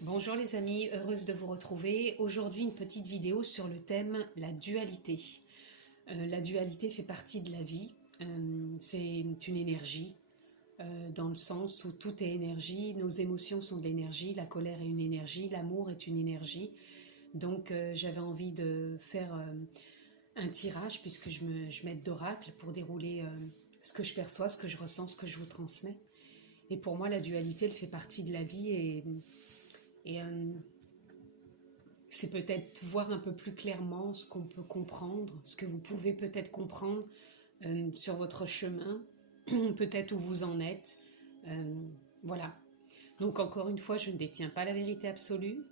Bonjour les amis, heureuse de vous retrouver. Aujourd'hui une petite vidéo sur le thème la dualité. La dualité fait partie de la vie, c'est une énergie, dans le sens où tout est énergie, nos émotions sont de l'énergie, la colère est une énergie, l'amour est une énergie. Donc j'avais envie de faire un tirage puisque je m'aide d'oracle pour dérouler ce que je perçois, ce que je ressens, ce que je vous transmets. Et pour moi la dualité elle fait partie de la vie et c'est peut-être voir un peu plus clairement ce qu'on peut comprendre, ce que vous pouvez peut-être comprendre sur votre chemin, peut-être où vous en êtes. Voilà. Donc encore une fois, je ne détiens pas la vérité absolue.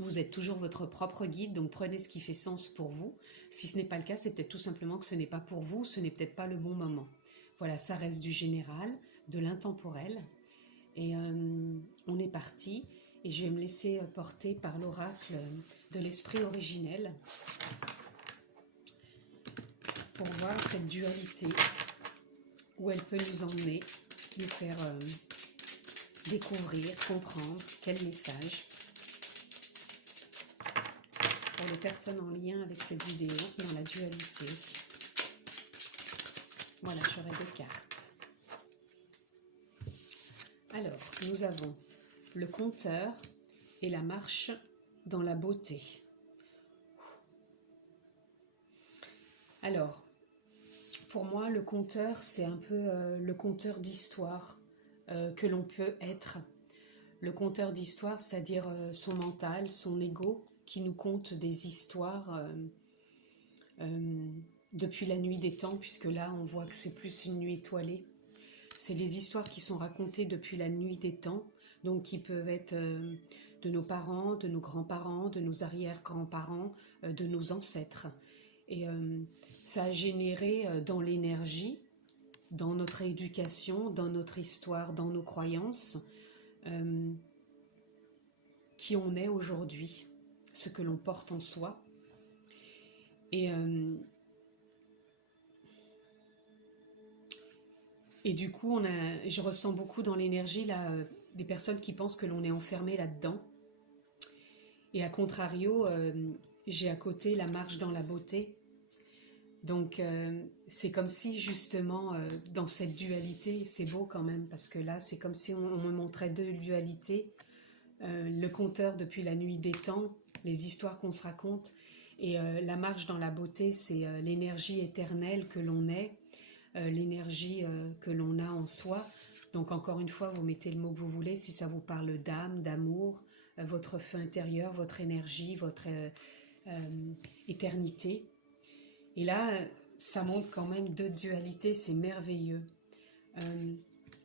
Vous êtes toujours votre propre guide, donc prenez ce qui fait sens pour vous. Si ce n'est pas le cas, c'est peut-être tout simplement que ce n'est pas pour vous, ce n'est peut-être pas le bon moment. Voilà, ça reste du général, de l'intemporel. Et on est parti. Et je vais me laisser porter par l'oracle de l'esprit originel pour voir cette dualité, où elle peut nous emmener, nous faire découvrir, comprendre quel message. Pour les personnes en lien avec cette vidéo dans la dualité. Voilà, j'aurai des cartes. Alors, nous avons le compteur et la marche dans la beauté. Alors, pour moi, le compteur, c'est un peu le compteur d'histoire que l'on peut être. Le compteur d'histoire, c'est-à-dire son mental, son ego, qui nous conte des histoires depuis la nuit des temps, puisque là, on voit que c'est plus une nuit étoilée. C'est les histoires qui sont racontées depuis la nuit des temps, donc qui peuvent être de nos parents, de nos grands-parents, de nos arrière-grands-parents, de nos ancêtres. Et ça a généré dans l'énergie, dans notre éducation, dans notre histoire, dans nos croyances, qui on est aujourd'hui, ce que l'on porte en soi. Et du coup, je ressens beaucoup dans l'énergie là, des personnes qui pensent que l'on est enfermé là-dedans. Et à contrario, j'ai à côté la marche dans la beauté. Donc c'est comme si justement dans cette dualité, c'est beau quand même, parce que là c'est comme si on me montrait deux dualités, le compteur depuis la nuit des temps, les histoires qu'on se raconte, et la marche dans la beauté, c'est l'énergie éternelle que l'on est, l'énergie que l'on a en soi. Donc encore une fois, vous mettez le mot que vous voulez, si ça vous parle d'âme, d'amour, votre feu intérieur, votre énergie, votre éternité. Et là, ça montre quand même deux dualités, c'est merveilleux.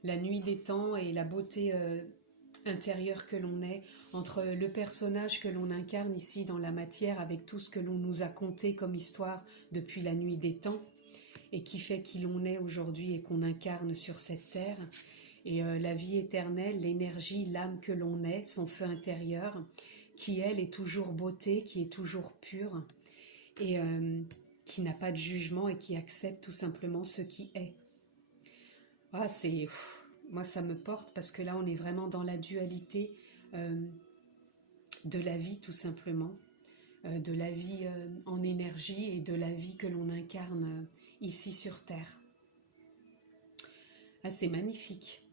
La nuit des temps et la beauté intérieure que l'on est, entre le personnage que l'on incarne ici dans la matière, avec tout ce que l'on nous a conté comme histoire depuis la nuit des temps, et qui fait qui l'on est aujourd'hui et qu'on incarne sur cette terre, et la vie éternelle, l'énergie, l'âme que l'on est, son feu intérieur, qui elle est toujours beauté, qui est toujours pure, et qui n'a pas de jugement et qui accepte tout simplement ce qui est. Ah, moi ça me porte parce que là on est vraiment dans la dualité de la vie tout simplement, de la vie en énergie et de la vie que l'on incarne ici sur Terre. Ah, c'est magnifique.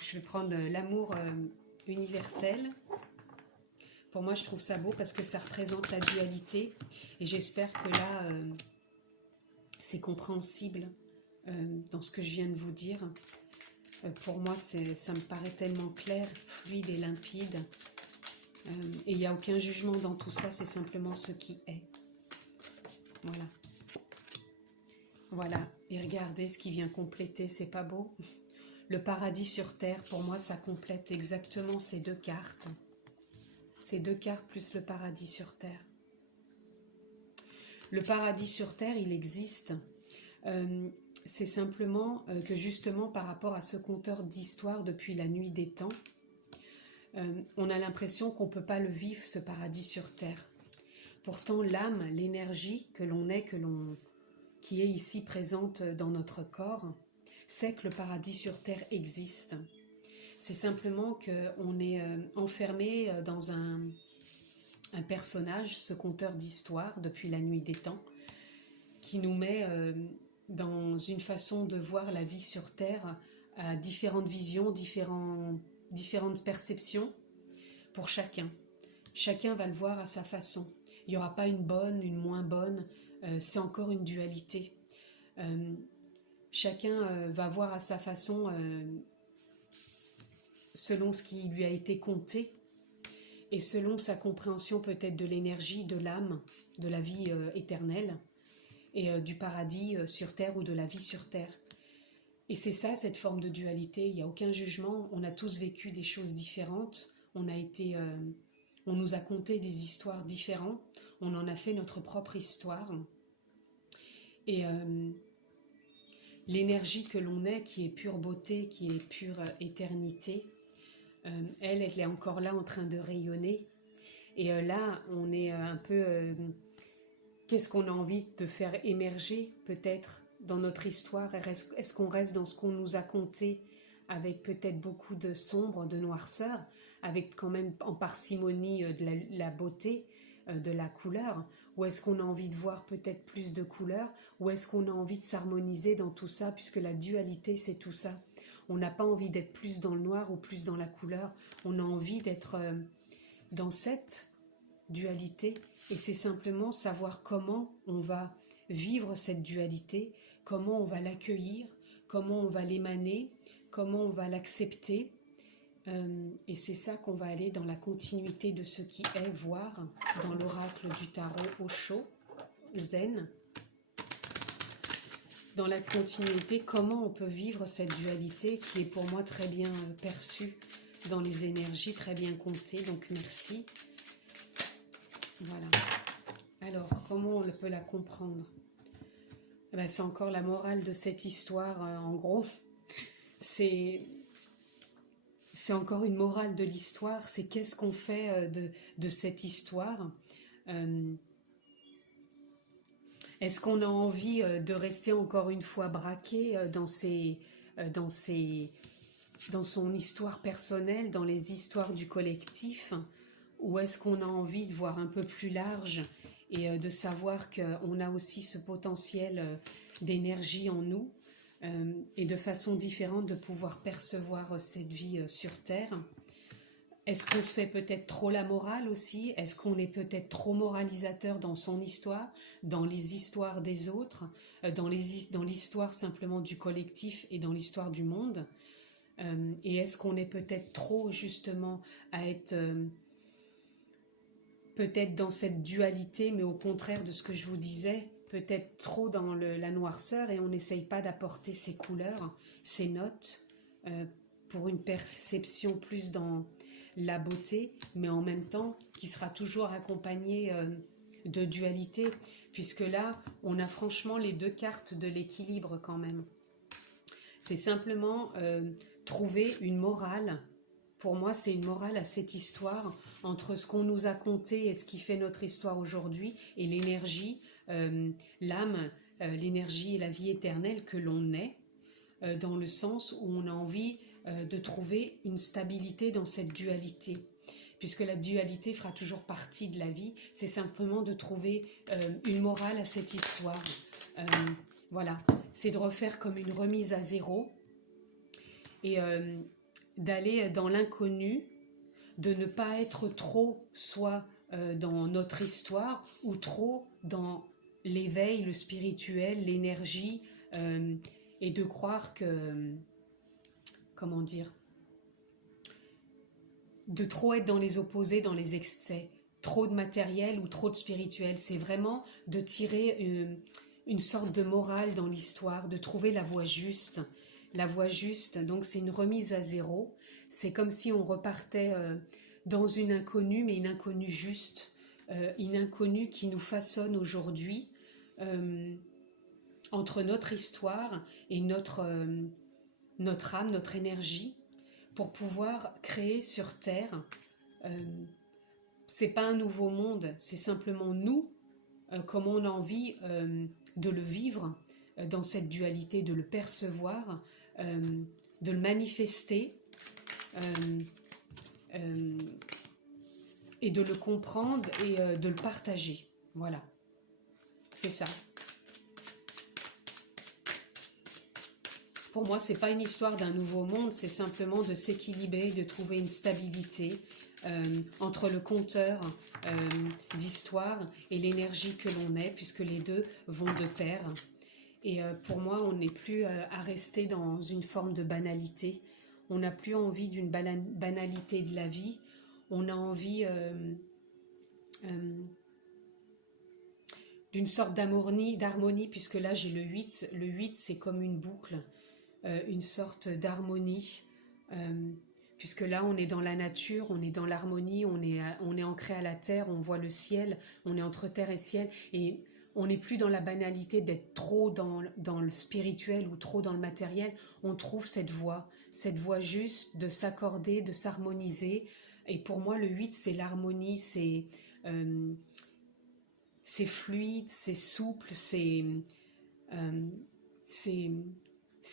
Je vais prendre l'amour universel. Pour moi, je trouve ça beau parce que ça représente la dualité. Et j'espère que là, c'est compréhensible dans ce que je viens de vous dire. Pour moi, ça me paraît tellement clair, fluide et limpide. Et il n'y a aucun jugement dans tout ça, c'est simplement ce qui est. Voilà. Voilà. Et regardez ce qui vient compléter, c'est pas beau? Le paradis sur terre, pour moi, ça complète exactement ces deux cartes. Ces deux cartes plus le paradis sur terre. Le paradis sur terre, il existe. C'est simplement que justement par rapport à ce conteur d'histoire depuis la nuit des temps, on a l'impression qu'on ne peut pas le vivre, ce paradis sur terre. Pourtant, l'âme, l'énergie que l'on est, qui est ici présente dans notre corps, sait que le paradis sur terre existe. c'est simplement qu'on est enfermé dans un personnage, ce conteur d'histoire depuis la nuit des temps, qui nous met dans une façon de voir la vie sur Terre à différentes visions, différentes perceptions pour chacun. Chacun va le voir à sa façon. Il n'y aura pas une bonne, une moins bonne, c'est encore une dualité. Chacun va voir à sa façon selon ce qui lui a été conté et selon sa compréhension peut-être de l'énergie, de l'âme, de la vie éternelle et du paradis sur Terre ou de la vie sur Terre. Et c'est ça, cette forme de dualité. Il n'y a aucun jugement. On a tous vécu des choses différentes. On nous a conté des histoires différentes. On en a fait notre propre histoire. Et l'énergie que l'on est, qui est pure beauté, qui est pure éternité, elle est encore là en train de rayonner. Et là, on est un peu... qu'est-ce qu'on a envie de faire émerger, peut-être, dans notre histoire? Est-ce qu'on reste dans ce qu'on nous a conté, avec peut-être beaucoup de sombre, de noirceur, avec quand même en parcimonie de la beauté, de la couleur? Ou est-ce qu'on a envie de voir peut-être plus de couleurs? Ou est-ce qu'on a envie de s'harmoniser dans tout ça, puisque la dualité, c'est tout ça. On n'a pas envie d'être plus dans le noir ou plus dans la couleur. On a envie d'être dans cette dualité. Et c'est simplement savoir comment on va vivre cette dualité, comment on va l'accueillir, comment on va l'émaner, comment on va l'accepter. Et c'est ça qu'on va aller dans la continuité de ce qui est, voir dans l'oracle du tarot Osho, Zen. Dans la continuité, comment on peut vivre cette dualité qui est pour moi très bien perçue dans les énergies, très bien comptée, donc merci. Voilà. Alors, comment on peut la comprendre? Ben, c'est encore la morale de cette histoire, en gros. C'est encore une morale de l'histoire, c'est qu'est-ce qu'on fait de cette histoire? Est-ce qu'on a envie de rester encore une fois braqué dans son histoire personnelle, dans les histoires du collectif? Ou est-ce qu'on a envie de voir un peu plus large et de savoir qu'on a aussi ce potentiel d'énergie en nous et de façon différente de pouvoir percevoir cette vie sur Terre? Est-ce qu'on se fait peut-être trop la morale aussi? Est-ce qu'on est peut-être trop moralisateur dans son histoire, dans les histoires des autres, dans l'histoire simplement du collectif et dans l'histoire du monde? Et est-ce qu'on est peut-être trop justement à être... peut-être dans cette dualité, mais au contraire de ce que je vous disais, peut-être trop dans la noirceur, et on n'essaye pas d'apporter ces couleurs, ces notes, pour une perception plus dans la beauté, mais en même temps qui sera toujours accompagnée de dualité, puisque là, on a franchement les deux cartes de l'équilibre quand même. C'est simplement trouver une morale. Pour moi, c'est une morale à cette histoire, entre ce qu'on nous a conté et ce qui fait notre histoire aujourd'hui, et l'énergie, l'âme, l'énergie et la vie éternelle que l'on est, dans le sens où on a envie de trouver une stabilité dans cette dualité. Puisque la dualité fera toujours partie de la vie, c'est simplement de trouver une morale à cette histoire. Voilà, c'est de refaire comme une remise à zéro, et d'aller dans l'inconnu, de ne pas être trop soit dans notre histoire ou trop dans l'éveil, le spirituel, l'énergie, et de croire que, comment dire, de trop être dans les opposés, dans les excès, trop de matériel ou trop de spirituel. C'est vraiment de tirer une sorte de morale dans l'histoire, de trouver la voie juste. La voie juste, donc c'est une remise à zéro. C'est comme si on repartait dans une inconnue, mais une inconnue juste, une inconnue qui nous façonne aujourd'hui entre notre histoire et notre âme, notre énergie, pour pouvoir créer sur Terre. C'est pas un nouveau monde, c'est simplement nous, comment on a envie de le vivre dans cette dualité, de le percevoir, de le manifester et de le comprendre et de le partager. Voilà, c'est ça. Pour moi, c'est pas une histoire d'un nouveau monde, c'est simplement de s'équilibrer, de trouver une stabilité entre le conteur d'histoire et l'énergie que l'on est, puisque les deux vont de pair. Et pour moi, on n'est plus à rester dans une forme de banalité. On n'a plus envie d'une banalité de la vie. On a envie d'une sorte d'harmonie, puisque là j'ai le 8. Le 8, c'est comme une boucle, une sorte d'harmonie. Puisque là on est dans la nature, on est dans l'harmonie, on est ancré à la terre, on voit le ciel, on est entre terre et ciel, et on n'est plus dans la banalité d'être trop dans le spirituel ou trop dans le matériel. On trouve cette voie juste de s'accorder, de s'harmoniser. Et pour moi le 8, c'est l'harmonie, c'est fluide, c'est souple, c'est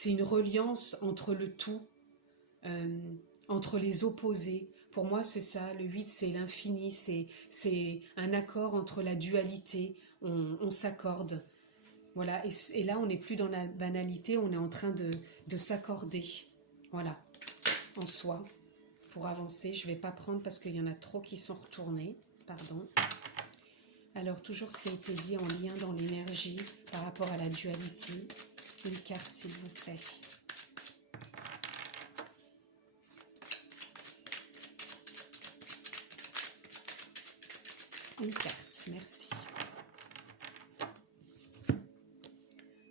une reliance entre le tout, entre les opposés. Pour moi, c'est ça, le 8, c'est l'infini, c'est un accord entre la dualité, on s'accorde. Voilà, et là, on n'est plus dans la banalité, on est en train de s'accorder. Voilà, en soi. Pour avancer, je ne vais pas prendre parce qu'il y en a trop qui sont retournés, pardon. Alors, toujours ce qui a été dit en lien dans l'énergie par rapport à la dualité. Une carte, s'il vous plaît. Une carte, merci.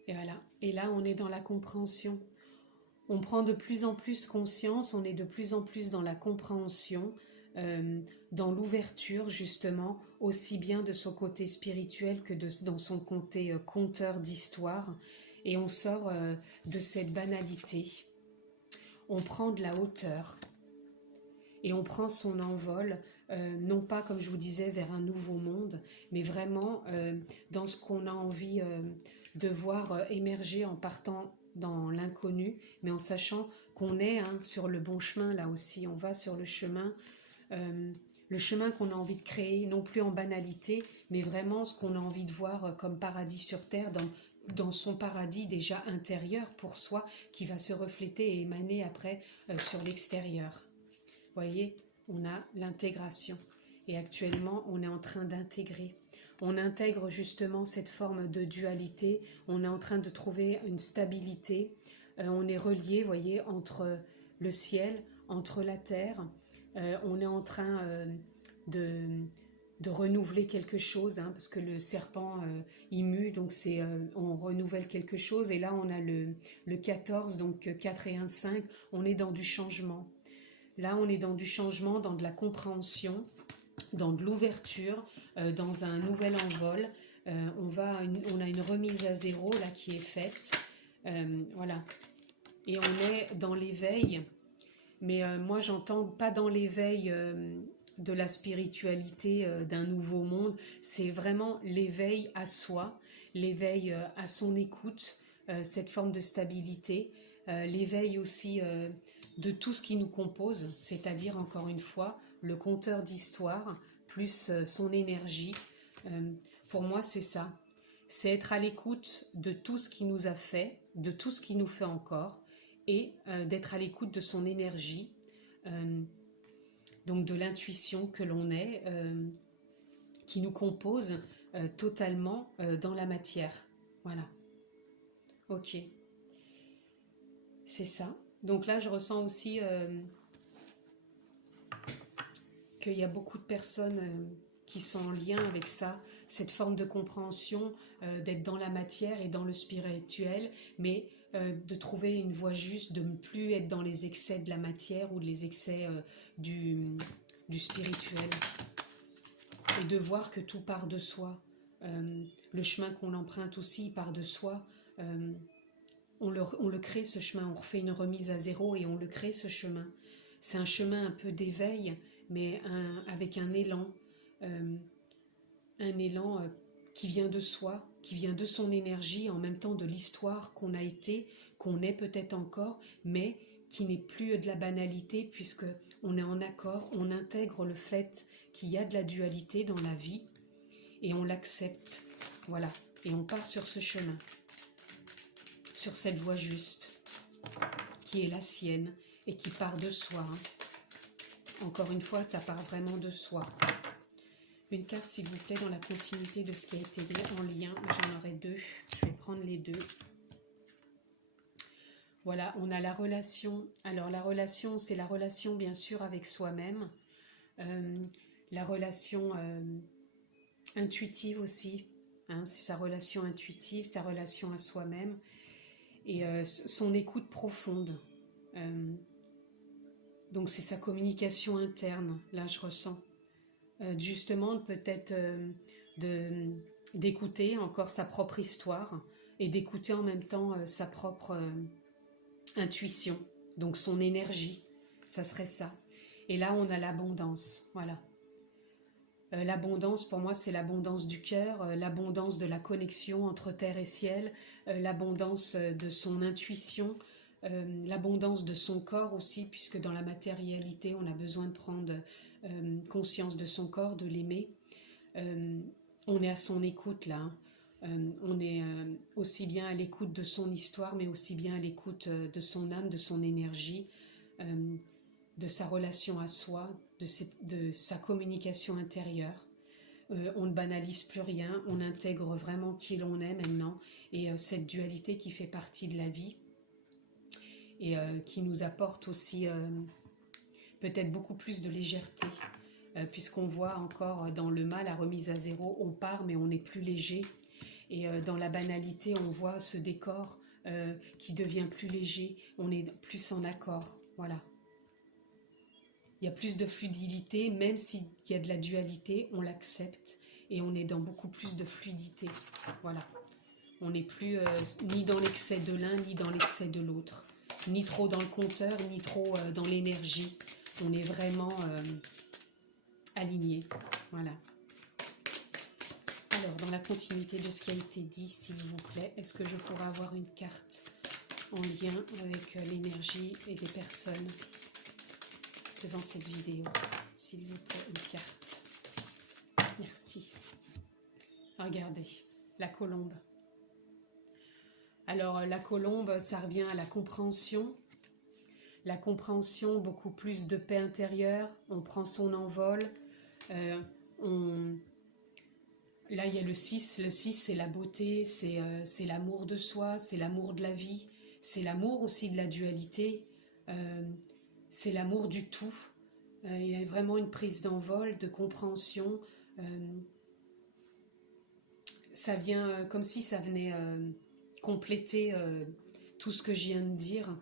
Et voilà. Et là, on est dans la compréhension. On prend de plus en plus conscience, on est de plus en plus dans la compréhension, dans l'ouverture, justement, aussi bien de son côté spirituel que dans son côté conteur d'histoire. Et on sort de cette banalité. On prend de la hauteur. Et on prend son envol, non pas, comme je vous disais, vers un nouveau monde, mais vraiment dans ce qu'on a envie de voir émerger en partant dans l'inconnu, mais en sachant qu'on est sur le bon chemin, là aussi, on va sur le chemin qu'on a envie de créer, non plus en banalité, mais vraiment ce qu'on a envie de voir comme paradis sur terre, dans son paradis déjà intérieur pour soi, qui va se refléter et émaner après sur l'extérieur. Vous voyez, on a l'intégration. Et actuellement, on est en train d'intégrer. On intègre justement cette forme de dualité. On est en train de trouver une stabilité. On est relié, vous voyez, entre le ciel, entre la terre. On est en train de renouveler quelque chose, parce que le serpent, il mue, donc on renouvelle quelque chose. Et là, on a le 14, donc 4 et 1, 5. On est dans du changement. Là, on est dans du changement, dans de la compréhension, dans de l'ouverture, dans un nouvel envol. On a une remise à zéro là qui est faite. Voilà. Et on est dans l'éveil. Mais moi, j'entends pas dans l'éveil de la spiritualité d'un nouveau monde. C'est vraiment l'éveil à soi, l'éveil à son écoute, cette forme de stabilité. L'éveil aussi de tout ce qui nous compose, c'est-à-dire encore une fois le conteur d'histoire plus son énergie. Pour moi c'est ça, c'est être à l'écoute de tout ce qui nous a fait, de tout ce qui nous fait encore, et d'être à l'écoute de son énergie, donc de l'intuition que l'on est, qui nous compose totalement dans la matière. Voilà. Ok. C'est ça. Donc là, je ressens aussi qu'il y a beaucoup de personnes qui sont en lien avec ça, cette forme de compréhension, d'être dans la matière et dans le spirituel, mais de trouver une voie juste, de ne plus être dans les excès de la matière ou les excès du spirituel. Et de voir que tout part de soi. Le chemin qu'on emprunte aussi part de soi. On le crée ce chemin, on refait une remise à zéro et on le crée ce chemin. C'est un chemin un peu d'éveil, mais avec un élan qui vient de soi, qui vient de son énergie, en même temps de l'histoire qu'on a été, qu'on est peut-être encore, mais qui n'est plus de la banalité, puisque on est en accord, on intègre le fait qu'il y a de la dualité dans la vie, et on l'accepte, voilà, et on part sur ce chemin, sur cette voie juste, qui est la sienne, et qui part de soi, hein. Encore une fois, ça part vraiment de soi. Une carte, s'il vous plaît, dans la continuité de ce qui a été dit en lien. J'en aurai deux. Je vais prendre les deux. Voilà, on a la relation. Alors, la relation, c'est la relation, bien sûr, avec soi-même. La relation intuitive aussi. Hein, c'est sa relation intuitive, sa relation à soi-même. Et son écoute profonde. Donc, c'est sa communication interne. Là, je ressens. Justement peut-être d'écouter encore sa propre histoire et d'écouter en même temps sa propre intuition, donc son énergie, ça serait ça. Et là on a l'abondance, voilà. L'abondance pour moi c'est l'abondance du cœur, l'abondance de la connexion entre terre et ciel, l'abondance de son intuition, l'abondance de son corps aussi, puisque dans la matérialité on a besoin de prendre conscience de son corps, de l'aimer. On est à son écoute là, hein. On est aussi bien à l'écoute de son histoire, mais aussi bien à l'écoute de son âme, de son énergie, de sa relation à soi, de sa communication intérieure. On ne banalise plus rien, on intègre vraiment qui l'on est maintenant, et cette dualité qui fait partie de la vie, et qui nous apporte aussi peut-être beaucoup plus de légèreté, puisqu'on voit encore dans le mal, la remise à zéro, on part mais on est plus léger, et dans la banalité on voit ce décor qui devient plus léger, on est plus en accord, voilà. Il y a plus de fluidité, même s'il y a de la dualité, on l'accepte, et on est dans beaucoup plus de fluidité, voilà. On n'est plus ni dans l'excès de l'un, ni dans l'excès de l'autre, ni trop dans le compteur, ni trop dans l'énergie. On est vraiment aligné, voilà. Alors, dans la continuité de ce qui a été dit, s'il vous plaît, est-ce que je pourrais avoir une carte en lien avec l'énergie et les personnes devant cette vidéo? S'il vous plaît, une carte. Merci. Regardez, la colombe. Alors, la colombe, ça revient à la compréhension. La compréhension, beaucoup plus de paix intérieure. On prend son envol. Là, il y a le 6. Le 6, c'est la beauté, c'est l'amour de soi, c'est l'amour de la vie. C'est l'amour aussi de la dualité. C'est l'amour du tout. Il y a vraiment une prise d'envol, de compréhension. Ça vient comme si ça venait compléter tout ce que je viens de dire.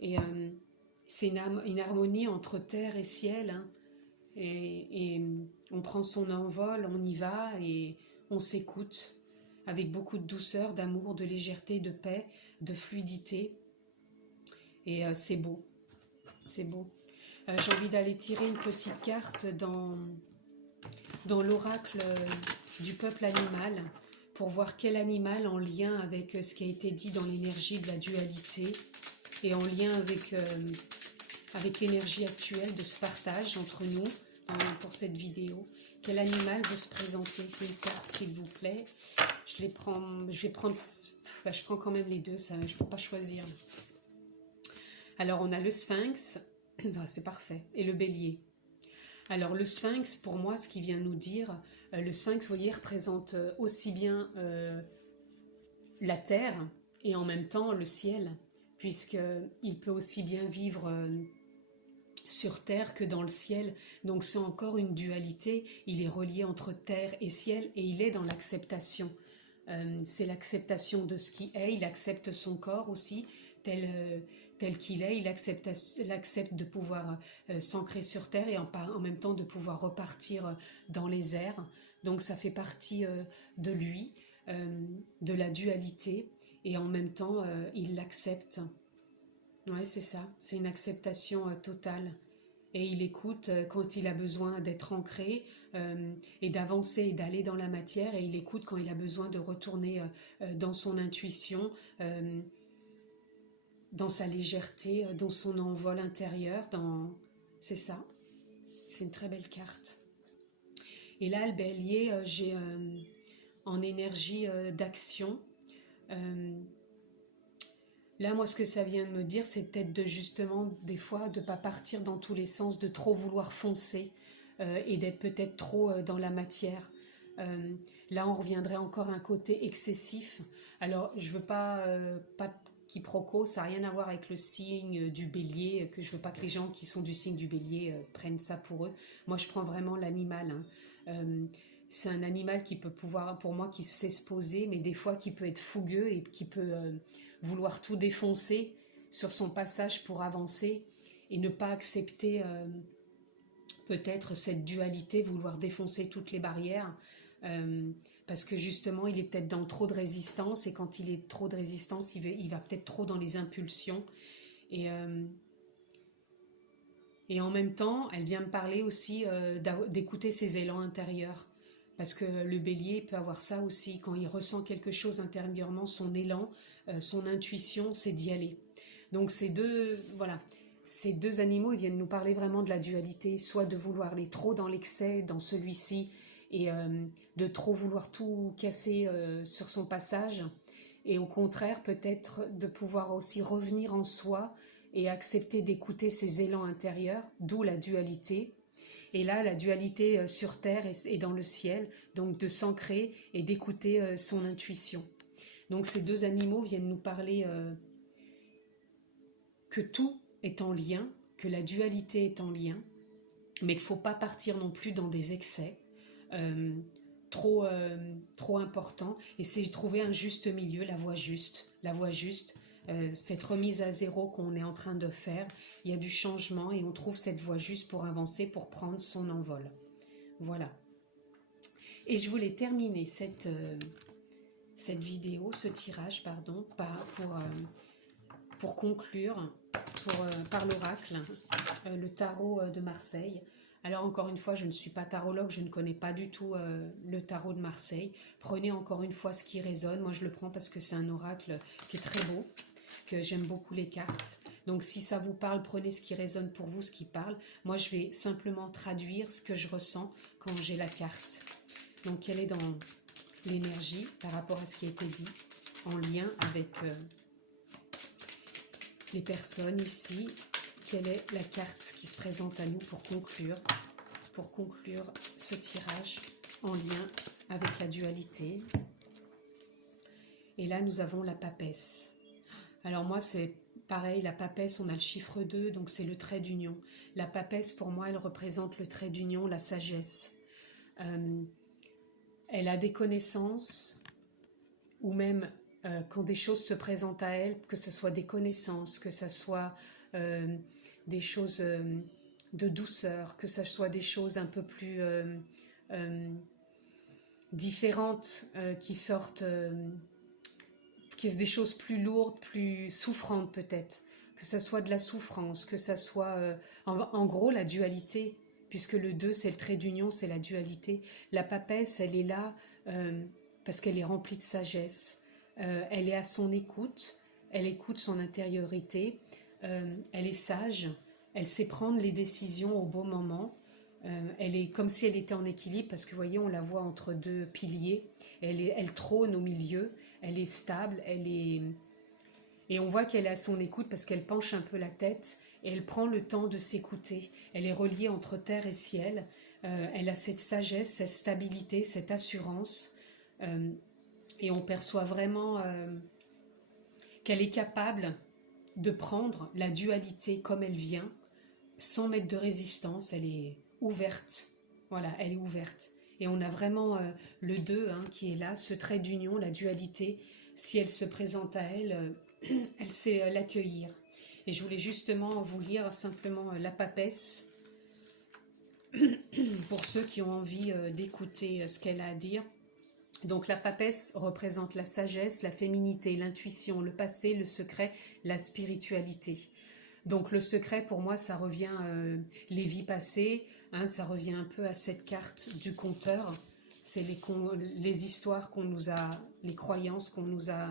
Et c'est une harmonie entre terre et ciel. Hein. Et on prend son envol, on y va et on s'écoute avec beaucoup de douceur, d'amour, de légèreté, de paix, de fluidité. Et c'est beau. C'est beau. J'ai envie d'aller tirer une petite carte dans l'oracle du peuple animal pour voir quel animal en lien avec ce qui a été dit dans l'énergie de la dualité et en lien avec l'énergie actuelle de ce partage entre nous pour cette vidéo. Quel animal veut se présenter? Une carte s'il vous plaît. Je prends quand même les deux, ça, je ne peux pas choisir. Alors on a le sphinx, c'est parfait, et le bélier. Alors le sphinx, pour moi, ce qu'il vient nous dire, le sphinx, vous voyez, représente aussi bien la terre et en même temps le ciel, puisqu'il peut aussi bien vivre sur terre que dans le ciel. Donc c'est encore une dualité, il est relié entre terre et ciel et il est dans l'acceptation. C'est l'acceptation de ce qui est, il accepte son corps aussi, tel qu'il est, il accepte de pouvoir s'ancrer sur terre et en même temps de pouvoir repartir dans les airs. Donc ça fait partie de lui, de la dualité, et en même temps il l'accepte. Ouais, c'est ça, c'est une acceptation totale. Et il écoute quand il a besoin d'être ancré et d'avancer et d'aller dans la matière, et il écoute quand il a besoin de retourner dans son intuition, dans sa légèreté, dans son envol intérieur, c'est ça. C'est une très belle carte. Et là, le bélier, j'ai en énergie d'action. Là, moi, ce que ça vient de me dire, c'est peut-être de justement, des fois, de ne pas partir dans tous les sens, de trop vouloir foncer et d'être peut-être trop dans la matière. Là, on reviendrait encore à un côté excessif. Alors, je veux pas quiproquo, ça n'a rien à voir avec le signe du bélier, que je veux pas que les gens qui sont du signe du bélier prennent ça pour eux. Moi, je prends vraiment l'animal. C'est un animal qui peut pouvoir, pour moi, qui sait se poser, mais des fois qui peut être fougueux et qui peut vouloir tout défoncer sur son passage pour avancer et ne pas accepter peut-être cette dualité, vouloir défoncer toutes les barrières, parce que justement il est peut-être dans trop de résistance, et quand il est trop de résistance, il va peut-être trop dans les impulsions, et en même temps elle vient me parler aussi d'écouter ses élans intérieurs, parce que le bélier peut avoir ça aussi, quand il ressent quelque chose intérieurement, son élan, son intuition, c'est d'y aller. Donc ces deux animaux, ils viennent nous parler vraiment de la dualité, soit de vouloir aller trop dans l'excès, dans celui-ci, et de trop vouloir tout casser sur son passage, et au contraire peut-être de pouvoir aussi revenir en soi et accepter d'écouter ses élans intérieurs, d'où la dualité. Et là, la dualité sur terre et dans le ciel, donc de s'ancrer et d'écouter son intuition. Donc ces deux animaux viennent nous parler que tout est en lien, que la dualité est en lien, mais qu'il ne faut pas partir non plus dans des excès trop importants. Et c'est trouver un juste milieu, la voie juste, cette remise à zéro qu'on est en train de faire. Il y a du changement et on trouve cette voie juste pour avancer, pour prendre son envol. Voilà. Et je voulais terminer cette vidéo, ce tirage, pardon, pour conclure par l'oracle, le tarot de Marseille. Alors encore une fois, je ne suis pas tarologue, je ne connais pas du tout le tarot de Marseille. Prenez encore une fois ce qui résonne. Moi je le prends parce que c'est un oracle qui est très beau, que j'aime beaucoup les cartes. Donc si ça vous parle, prenez ce qui résonne pour vous, ce qui parle. Moi je vais simplement traduire ce que je ressens quand j'ai la carte. Donc quelle est dans l'énergie par rapport à ce qui a été dit, en lien avec les personnes ici. Quelle est la carte qui se présente à nous pour conclure ce tirage en lien avec la dualité. Et là, nous avons la papesse. Alors moi, c'est pareil, la papesse, on a le chiffre 2, donc c'est le trait d'union. La papesse, pour moi, elle représente le trait d'union, la sagesse. Elle a des connaissances, ou même quand des choses se présentent à elle, que ce soit des connaissances, que ce soit des choses de douceur, que ce soit des choses un peu plus différentes qui sortent, qui sont des choses plus lourdes, plus souffrantes peut-être, que ce soit de la souffrance, que ce soit en gros la dualité, puisque le 2 c'est le trait d'union, c'est la dualité. La papesse, elle est là parce qu'elle est remplie de sagesse, elle est à son écoute, elle écoute son intériorité, elle est sage, elle sait prendre les décisions au bon moment, elle est comme si elle était en équilibre, parce que vous voyez, on la voit entre deux piliers, elle trône au milieu, elle est stable, et on voit qu'elle est à son écoute parce qu'elle penche un peu la tête et elle prend le temps de s'écouter. Elle est reliée entre terre et ciel, elle a cette sagesse, cette stabilité, cette assurance, et on perçoit vraiment qu'elle est capable de prendre la dualité comme elle vient, sans mettre de résistance. Elle est ouverte, voilà, elle est ouverte. Et on a vraiment le 2 qui est là, ce trait d'union, la dualité. Si elle se présente à elle, elle sait l'accueillir. Et je voulais justement vous lire simplement la papesse, pour ceux qui ont envie d'écouter ce qu'elle a à dire. Donc la papesse représente la sagesse, la féminité, l'intuition, le passé, le secret, la spiritualité. Donc le secret, pour moi, ça revient les vies passées, ça revient un peu à cette carte du conteur. C'est les histoires qu'on nous a, les croyances qu'on nous a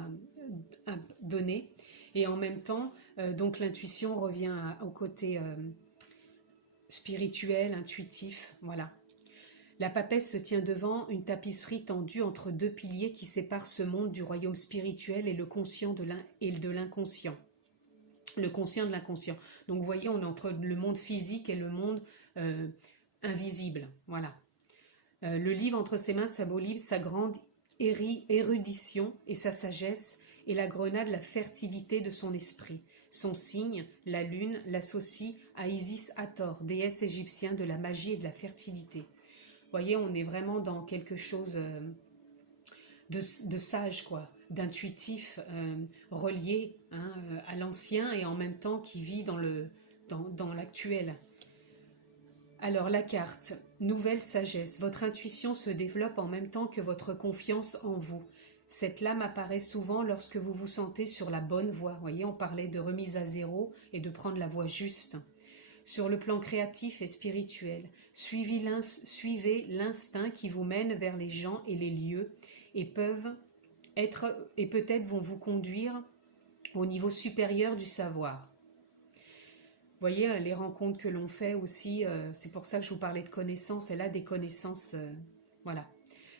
données. Et en même temps, Donc l'intuition revient au côté spirituel, intuitif, voilà. La papesse se tient devant une tapisserie tendue entre deux piliers qui séparent ce monde du royaume spirituel et le conscient de l'inconscient. Le conscient de l'inconscient. Donc vous voyez, on est entre le monde physique et le monde invisible. Voilà. Le livre entre ses mains symbolise sa grande érudition et sa sagesse, et la grenade la fertilité de son esprit. Son signe, la lune, l'associe à Isis Hathor, déesse égyptienne de la magie et de la fertilité. Vous voyez, on est vraiment dans quelque chose de sage, quoi, d'intuitif, relié à l'ancien et en même temps qui vit dans l'actuel. Alors la carte, nouvelle sagesse. Votre intuition se développe en même temps que votre confiance en vous. Cette lame apparaît souvent lorsque vous vous sentez sur la bonne voie. Vous voyez, on parlait de remise à zéro et de prendre la voie juste. Sur le plan créatif et spirituel, suivez l'instinct qui vous mène vers les gens et les lieux et peut-être vont vous conduire au niveau supérieur du savoir. Vous voyez, les rencontres que l'on fait aussi, c'est pour ça que je vous parlais de connaissances, elle a des connaissances, voilà.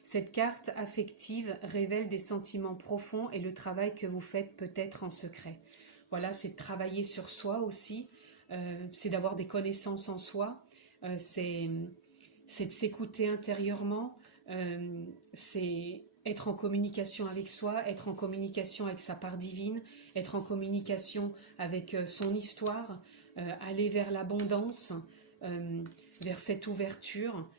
Cette carte affective révèle des sentiments profonds et le travail que vous faites peut-être en secret. Voilà, c'est de travailler sur soi aussi, c'est d'avoir des connaissances en soi, c'est de s'écouter intérieurement, c'est être en communication avec soi, être en communication avec sa part divine, être en communication avec son histoire, aller vers l'abondance, vers cette ouverture,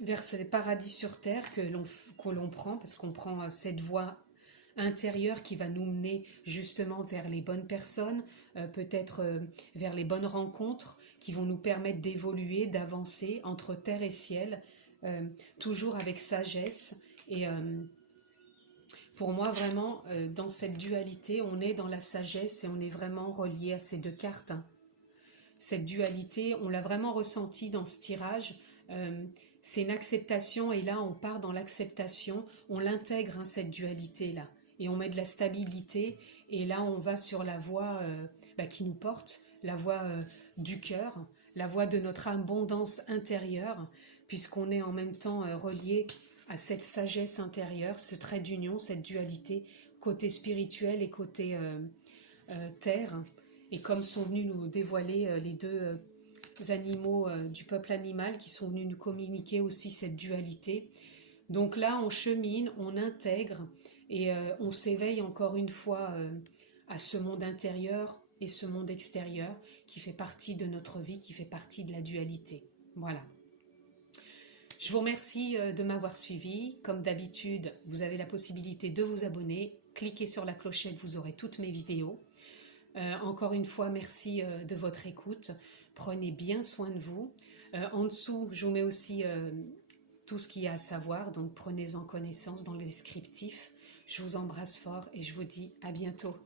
vers ce paradis sur terre que l'on prend, parce qu'on prend cette voie intérieure qui va nous mener justement vers les bonnes personnes, peut-être vers les bonnes rencontres qui vont nous permettre d'évoluer, d'avancer entre terre et ciel, toujours avec sagesse. Et pour moi, vraiment, dans cette dualité, on est dans la sagesse et on est vraiment relié à ces deux cartes. Cette dualité, on l'a vraiment ressenti dans ce tirage. C'est une acceptation et là, on part dans l'acceptation. On l'intègre, cette dualité-là. Et on met de la stabilité. Et là, on va sur la voie qui nous porte, la voie du cœur, la voie de notre abondance intérieure, puisqu'on est en même temps relié à cette sagesse intérieure, ce trait d'union, cette dualité, côté spirituel et côté terre. Et comme sont venus nous dévoiler les deux animaux du peuple animal qui sont venus nous communiquer aussi cette dualité. Donc là, on chemine, on intègre et on s'éveille encore une fois à ce monde intérieur et ce monde extérieur qui fait partie de notre vie, qui fait partie de la dualité. Voilà. Je vous remercie de m'avoir suivi. Comme d'habitude, vous avez la possibilité de vous abonner. Cliquez sur la clochette, vous aurez toutes mes vidéos. Encore une fois, merci de votre écoute. Prenez bien soin de vous. En dessous, je vous mets aussi tout ce qu'il y a à savoir. Donc, prenez-en connaissance dans le descriptif. Je vous embrasse fort et je vous dis à bientôt.